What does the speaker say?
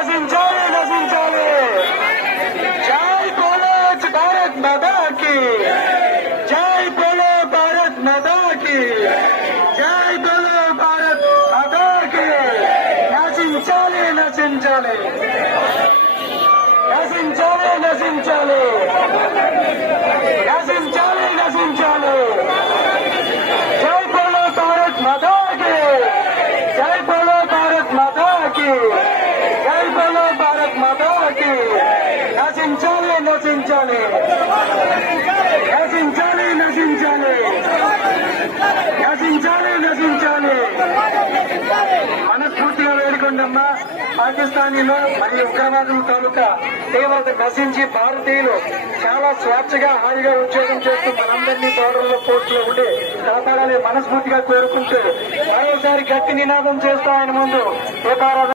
నశించాలి నశించాలి జై బోలో భారత్ మాతా కి జై బోలో భారత్ మాతా కి జై బోలో భారత్ మాతా కి నశించాలి నశించాలి నశించాలి నశించాలి నశించాలి నశించాలి జై బోలో భారత్ మాతా కి జై బోలో భారత్ మాతా కి జై బోలో భారత్ మాతా కి నశించాలి నశించాలి నశించాలి నశించాలి నశించాలి నశించాలి మనస్ఫూర్తిగా వేడుకొండమ్మా పాకిస్తానీలో మరియు ఉగ్రవాదుల తాలూకా తీవ్రత నశించి భారతీయులు చాలా స్వేచ్ఛగా హాయిగా ఉద్యోగం చేస్తూ మనందరినీ బోర్డర్లో పోర్టులో ఉండి కాపాడాలని మనస్ఫూర్తిగా కోరుకుంటూ మరోసారి గట్టి నినాదం చేస్తూ ఆయన ముందు